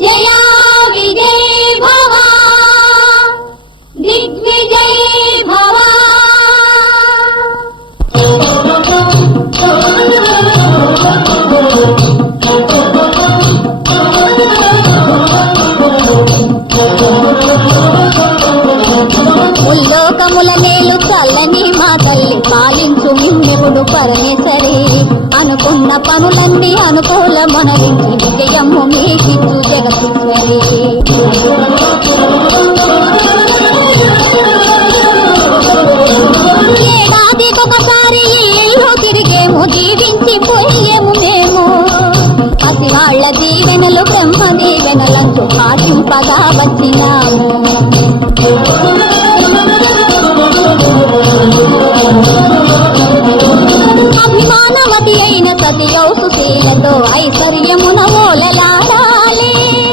జయా విజయ భవ దిగ్విజయ భవ. ముల్లోకముల నేలు చల్లని మా తల్లి పాలించు మిమ్మెప్పుడు పరమేశ్వరి. అనుకున్న పనులన్నీ అనుకూలమనరించి విజయము మీకిచ్చు జగదీశ్వరి. ఏడాదికొకసారి ఈ ఇల్లు తిరిగేము, జీవించి పోయేము మేము. పసివాళ్ల దీవెనలు బ్రహ్మ దీవెనలంటూ పాటింపగా వచ్చినాము. అభిమానవతి అయిన సతియౌ సుశీలతో ఐశ్వర్యమున ఓలలాడాలి.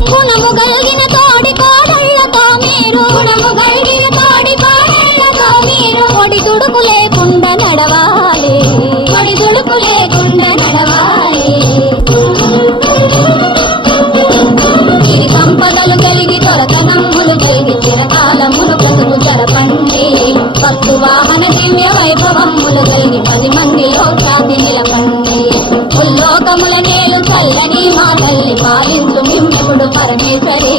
గుణము గలిగిన తోడి కోడళ్లతో మీరు, గుణము గలిగిన తోడి కోడళ్లతో మీరు ఒడిదుడుకు లేకుండా నడవాలి, ఒడిదుడుకు లేకుండా నడవాలి. ఈ సంపదలు కలిగి దొరకనమ్ములు కలిగి చిరకాలములు బ్రతుకు జరపండి. వస్తు వాహన దివ్య వైభవములు కలిగి 10 మందిలో ఖ్యాతి నిలపండి. ఉల్లోకముల నేలు చల్లని మా తల్లి పాలించు మిమ్మెప్పుడు పరమేశ్వరి.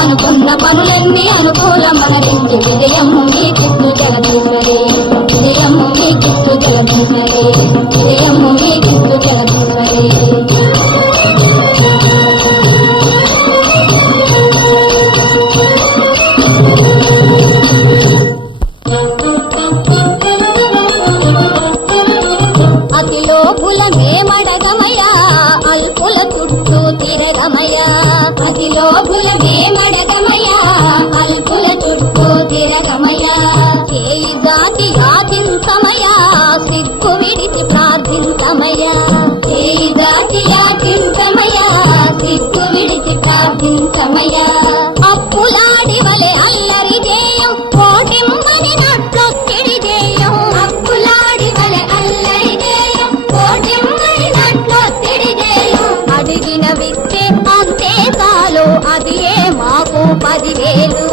అనుకున్న పనులన్నీ అనుకూలమనరించి విజయము మీకిచ్చు జగదీశ్వరి. విజయము మీకిచ్చు జగదీశ్వరి. విజయము మీకిచ్చు జగదీశ్వరి. అతిలోపుల మేమడగమయా అల్పుల చుట్టూ తిరగమయా. అతిలోపుల మేమడగమయా అల్పుల చుట్టూ తిరగమయా. చేయి దాటి యాచించమయా సిగ్గు విడిచి ప్రార్థించమయా. చేయి దాటి యాచించమయా సిగ్గు విడిచి ప్రార్థించమయా. అప్పులాడి వలె అల్లరి చేయం కోటిమ్మని నట్లొత్తిడి చేయం. అప్పులాడి వలె అల్లరి చేయం కోటిమ్మని నట్లొత్తిడి చేయం. అడిగిన విస్తే అంతే చాలు అది ఏ మాకు 10,000.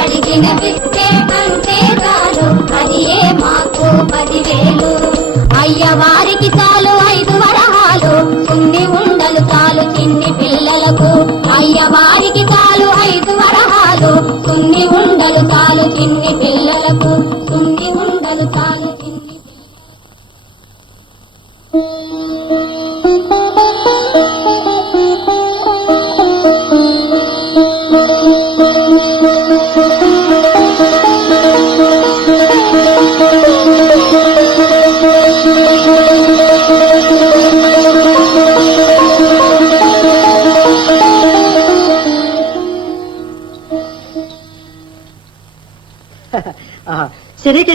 అడిగిన విస్తే అంతే చాలు అది ఏ మాకు 10,000. అయ్యవారికి చాలు 5 వరహాలు, సున్ని ఉండలు చాలు చిన్ని పిల్లలకు. అయ్యవారికి చాలు 5 వరహాలు, సున్ని ఉండలు చాలు చిన్ని పిల్లలకు. సున్ని ఉండలు చాలు చిన్ని శరీర